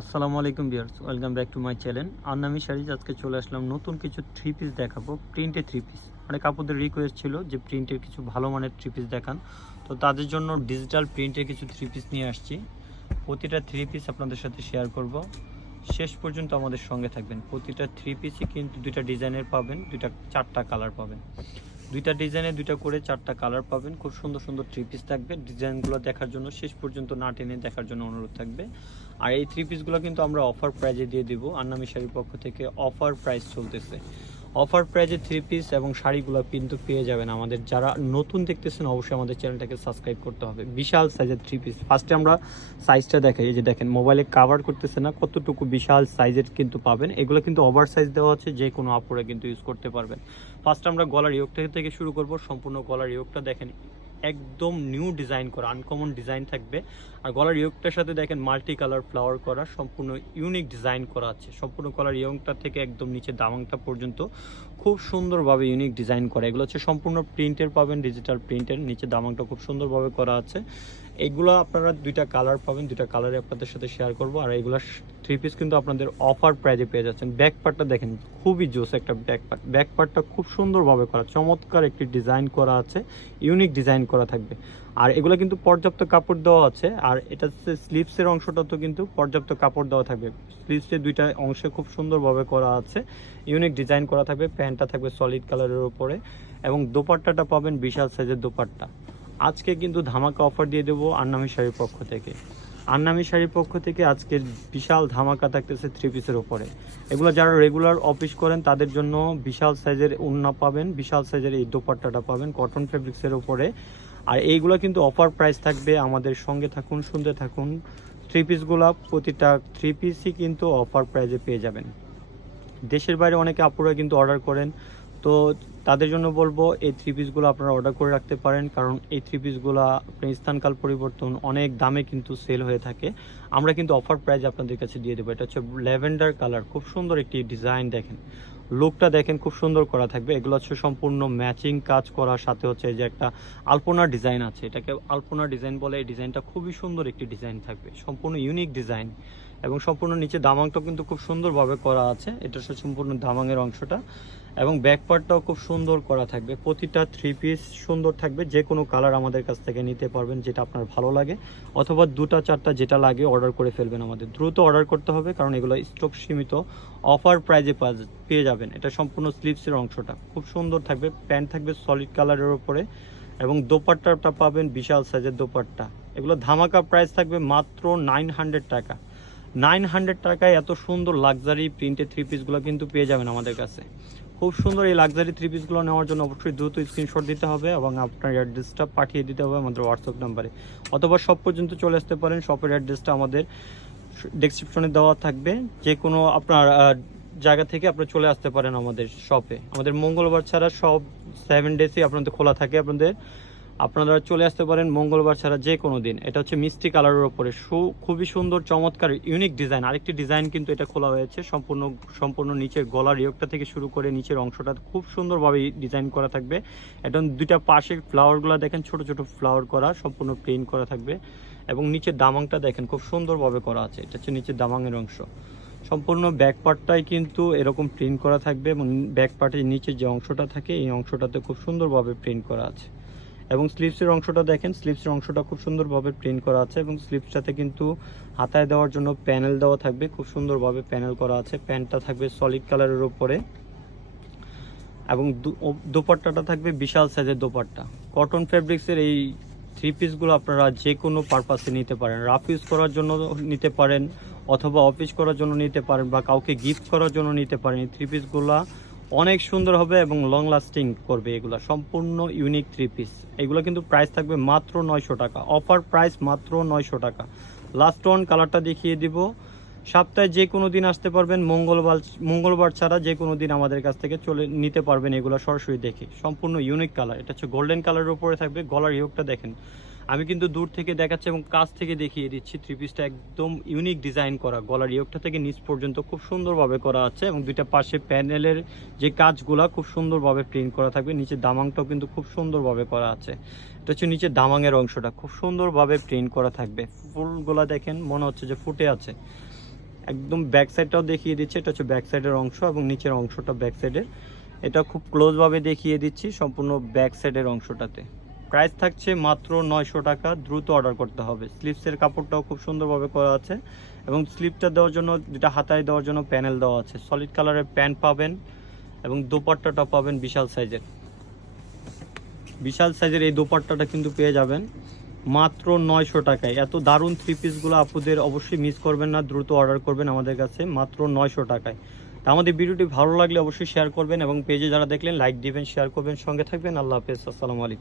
আসসালামু আলাইকুম viewers welcome back to my channel. Annami Sarees আজকে চলে আসলাম নতুন কিছু থ্রি পিস দেখাবো প্রিন্টে থ্রি পিস অনেক আপুদের রিকোয়েস্ট ছিল যে প্রিন্টের কিছু ভালো মানের থ্রি পিস দেখান। তো তাদের জন্য ডিজিটাল প্রিন্টের কিছু থ্রি পিস নিয়ে আসছি। প্রতিটা থ্রি পিস আপনাদের সাথে শেয়ার করব। শেষ পর্যন্ত আমাদের সঙ্গে থাকবেন। প্রতিটা থ্রি পিসই কিন্তু দুইটা ডিজাইনের পাবেন, দুইটা চারটা কালার পাবেন। দুইটা ডিজাইনে দুইটা করে চারটা কালার পাবেন। খুব সুন্দর সুন্দর থ্রি পিস থাকবে। ডিজাইনগুলো দেখার জন্য শেষ পর্যন্ত না টেনে দেখার জন্য অনুরোধ থাকবে। আর এই থ্রি পিসগুলো কিন্তু আমরা অফার প্রাইজে দিয়ে দিব। আন্নামি শাড়ির পক্ষ থেকে অফার প্রাইস চলতেছে। অফার প্রাইজে থ্রি পিস এবং শাড়িগুলো কিন্তু পেয়ে যাবেন আমাদের। যারা নতুন দেখতেছেন, অবশ্যই আমাদের চ্যানেলটাকে সাবস্ক্রাইব করতে হবে। বিশাল সাইজের থ্রি পিস ফার্স্টে আমরা সাইজটা দেখাই। এই যে দেখেন মোবাইলে কাভার করতেছে না, কতটুকু বিশাল সাইজের কিন্তু পাবেন। এগুলো কিন্তু ওভার সাইজ দেওয়া হচ্ছে, যে কোনো আপুরে কিন্তু ইউজ করতে পারবেন। ফার্স্ট আমরা গলার ইয়োগটা থেকে শুরু করব। সম্পূর্ণ গলার ইয়োগটা দেখেন একদম নিউ ডিজাইন করা আনকমন ডিজাইন থাকবে। আর গলার ইয়ংটার সাথে দেখেন মাল্টি কালার ফ্লাওয়ার করা, সম্পূর্ণ ইউনিক ডিজাইন করা আছে। সম্পূর্ণ কলার ইয়ংটা থেকে একদম নিচে দামাংটা পর্যন্ত খুব সুন্দরভাবে ইউনিক ডিজাইন করা। এগুলো হচ্ছে সম্পূর্ণ প্রিন্টের পাবেন ডিজিটাল প্রিন্টের নিচে দামাংটা খুব সুন্দরভাবে করা আছে। এইগুলো আপনারা দুইটা কালার পাবেন, দুইটা কালারে আপনাদের সাথে শেয়ার করব। আর এইগুলো থ্রি পিস কিন্তু আপনাদের অফার প্রাইজে পেয়ে যাচ্ছেন। ব্যাক পার্টটা দেখেন, খুবই জোস একটা ব্যাক পার্ট ব্যাক পার্টটা খুব সুন্দরভাবে করা, চমৎকার একটি ডিজাইন করা আছে ইউনিক ডিজাইন করা থাকবে। আর এগুলো কিন্তু পর্যাপ্ত কাপড় দেওয়া আছে, আর এটা স্লিপসের অংশটা তো কিন্তু পর্যাপ্ত কাপড় দেওয়া থাকবে। স্লিপসের দুইটা অংশে খুব সুন্দরভাবে করা আছে ইউনিক ডিজাইন করা থাকবে, প্যান্টটা থাকবে সলিড কালারের উপরে। এবং দোপাট্টাটা পাবেন বিশাল সাইজের দোপাট্টা। আজকে কিন্তু ধামাকা অফার দিয়ে দেবো আন্নামি শাড়ির পক্ষ থেকে। আন্নামি শাড়ির পক্ষ থেকে আজকে বিশাল ধামাকা থাকতেছে থ্রি পিসের উপরে। এগুলো যারা রেগুলার অফিস করেন, তাদের জন্য বিশাল সাইজের উন্না পাবেন, বিশাল সাইজের এই দোপাট্টাটা পাবেন কটন ফেব্রিক্সের ওপরে আর এইগুলো কিন্তু অফার প্রাইস থাকবে আমাদের সঙ্গে থাকুন, শুনতে থাকুন। থ্রি পিসগুলো প্রতিটা থ্রি পিসই কিন্তু অফার প্রাইসে পেয়ে যাবেন। দেশের বাইরে অনেকে আপুরা কিন্তু অর্ডার করেন। তো তাদের জন্য বলব, এই থ্রি পিসগুলো আপনারা অর্ডার করে রাখতে পারেন। কারণ এই থ্রি পিসগুলো আপনার স্থানকাল পরিবর্তন অনেক দামে কিন্তু সেল হয়ে থাকে। আমরা কিন্তু অফার প্রাইস আপনাদের কাছে দিয়ে দেবো। এটা হচ্ছে ল্যাভেন্ডার কালার খুব সুন্দর একটি ডিজাইন দেখেন। লুকটা দেখেন, খুব সুন্দর করা থাকবে। এগুলো হচ্ছে সম্পূর্ণ ম্যাচিং কাজ করার সাথে হচ্ছে যে একটা আলপনা ডিজাইন আছে। এটাকে আলপনা ডিজাইন বলে এই ডিজাইনটা খুবই সুন্দর একটি ডিজাইন থাকবে। সম্পূর্ণ ইউনিক ডিজাইন এবং সম্পূর্ণ নিচে দামাংটা কিন্তু খুব সুন্দরভাবে করা আছে। এটা হচ্ছে সম্পূর্ণ দামাংয়ের অংশটা। এবং ব্যাক পার্টটাও খুব সুন্দর করা থাকবে। প্রতিটা থ্রি পিস সুন্দর থাকবে। যে কোনো কালার আমাদের কাছ থেকে নিতে পারবেন যেটা আপনার ভালো লাগে, অথবা দুটা, চারটা যেটা লাগে অর্ডার করে ফেলবেন আমাদের। দ্রুত অর্ডার করতে হবে, কারণ এগুলো স্টক সীমিত। অফার প্রাইজে পেয়ে যাবেন। এটা সম্পূর্ণ স্লিপসের অংশটা। খুব সুন্দর থাকবে। প্যান্ট থাকবে সলিড কালারের ওপরে এবং দোপাট্টাটা পাবেন বিশাল সাইজের দোপাট্টা। এগুলো ধামাকা প্রাইস থাকবে মাত্র নাইন হান্ড্রেড টাকা। নাইন হান্ড্রেড টাকায় এত সুন্দর লাক্সারি প্রিন্টেড থ্রি পিসগুলো কিন্তু পেয়ে যাবেন আমাদের কাছে। খুব সুন্দর এই লাক্সারি থ্রি পিসগুলো নেওয়ার জন্য অবশ্যই দ্রুত স্ক্রিনশট দিতে হবে এবং আপনার অ্যাড্রেসটা পাঠিয়ে দিতে হবে আমাদের হোয়াটসঅ্যাপ নাম্বারে অথবা সব পর্যন্ত চলে আসতে পারেন শপের অ্যাড্রেসটা আমাদের ডেসক্রিপশনে দেওয়া থাকবে। যে কোনো আপনার জায়গা থেকে আপনি চলে আসতে পারেন আমাদের শপে আমাদের মঙ্গলবার ছাড়া সব সেভেন ডেজই আপনাদের খোলা থাকে আপনাদের। আপনারা চলে আসতে পারেন মঙ্গলবার ছাড়া যে কোনো দিন। এটা হচ্ছে মিষ্টি কালারের ওপরে সু, খুবই সুন্দর, চমৎকার ইউনিক ডিজাইন আরেকটি ডিজাইন কিন্তু এটা খোলা হয়েছে। সম্পূর্ণ সম্পূর্ণ নিচের গলার ইয়োগটা থেকে শুরু করে নিচের অংশটা খুব সুন্দরভাবে ডিজাইন করা থাকবে। এটা দুইটা পাশের ফ্লাওয়ারগুলো দেখেন, ছোট ছোট ফ্লাওয়ার করা, সম্পূর্ণ প্লেন করা থাকবে। এবং নিচের দামাংটা দেখেন, খুব সুন্দরভাবে করা আছে। এটা হচ্ছে নিচের দামাংয়ের অংশ। সম্পূর্ণ ব্যাক পার্টটাই কিন্তু এরকম প্রিন্ট করা থাকবে এবং ব্যাক পার্টের নিচে যে অংশটা থাকে, এই অংশটাতে খুব সুন্দরভাবে প্রিন্ট করা আছে। এবং স্লিপসের অংশটা দেখেন স্লিপসের অংশটা খুব সুন্দরভাবে প্রিন্ট করা আছে এবং স্লিপসটাতে কিন্তু হাতায় দেওয়ার জন্য প্যানেল দেওয়া থাকবে, খুব সুন্দরভাবে প্যানেল করা আছে প্যান্টটা থাকবে সলিড কালারের উপরে এবং দোপাট্টাটা থাকবে বিশাল সাইজের দোপাট্টা। কটন ফেব্রিক্সের এই থ্রি পিসগুলো আপনারা যে কোনো পারপাসে নিতে পারেন। রাফ ইউজ করার জন্য নিতে পারেন অথবা অফিস করার জন্য নিতে পারেন বা কাউকে গিফট করার জন্য নিতে পারেন। এই থ্রি পিসগুলো অনেক সুন্দর হবে এবং লং লাস্টিং করবে এগুলো। সম্পূর্ণ ইউনিক থ্রি পিস এগুলো কিন্তু প্রাইস থাকবে মাত্র নয়শো টাকা। অফার প্রাইস মাত্র নয়শো টাকা। লাস্ট ওয়ান কালারটা দেখিয়ে দিব। সপ্তাহে যে কোনো দিন আসতে পারবেন, মঙ্গলবার মঙ্গলবার ছাড়া যে কোনো দিন আমাদের কাছ থেকে চলে নিতে পারবেন এগুলো সরাসরি দেখে। সম্পূর্ণ ইউনিক কালার এটা হচ্ছে গোল্ডেন কালারের উপরে থাকবে। গলার ইয়োগটা দেখেন। আমি কিন্তু দূর থেকে দেখাচ্ছি এবং কাছ থেকে দেখিয়ে দিচ্ছি থ্রি পিসটা একদম ইউনিক ডিজাইন করা, গলার ইয়োগটা থেকে নিচ পর্যন্ত খুব সুন্দরভাবে করা আছে এবং দুইটা পাশে প্যানেলের যে কাজগুলা খুব সুন্দরভাবে প্রিন্ট করা থাকবে। নিচে দামাংটাও কিন্তু খুব সুন্দরভাবে করা আছে। এটা হচ্ছে নিচে দামাংয়ের অংশটা, খুব সুন্দরভাবে প্রিন্ট করা থাকবে। ফুলগুলা দেখেন, মনে হচ্ছে যে ফুটে আছে। একদম ব্যাক সাইডটাও দেখিয়ে দিচ্ছি, এটা হচ্ছে ব্যাক সাইডের অংশ এবং নিচের অংশটা ব্যাক সাইডের এটা খুব ক্লোজভাবে দেখিয়ে দিচ্ছি, সম্পূর্ণ ব্যাক সাইডের অংশটাতে। প্রাইস থাকছে মাত্র নয়শো টাকা, দ্রুত অর্ডার করতে হবে। স্লিপসের কাপড়টাও খুব সুন্দরভাবে করা আছে এবং স্লিপটা দেওয়ার জন্য, যেটা হাতায় দেওয়ার জন্য প্যানেল দেওয়া আছে। সলিড কালারের প্যান্ট পাবেন এবং দোপাট্টাটা পাবেন বিশাল সাইজের বিশাল সাইজের এই দোপাট্টাটা কিন্তু পেয়ে যাবেন মাত্র নয়শো টাকায়। এত দারুণ থ্রি পিসগুলো আপুদের অবশ্যই মিস করবেন না, দ্রুত অর্ডার করবেন আমাদের কাছে মাত্র নয়শো টাকায়। তা আমাদের ভিডিওটি ভালো লাগলে অবশ্যই শেয়ার করবেন এবং পেজে যারা দেখলেন লাইক দিবেন শেয়ার করবেন, সঙ্গে থাকবেন। আল্লাহ হাফেজ, আসসালামু আলাইকুম।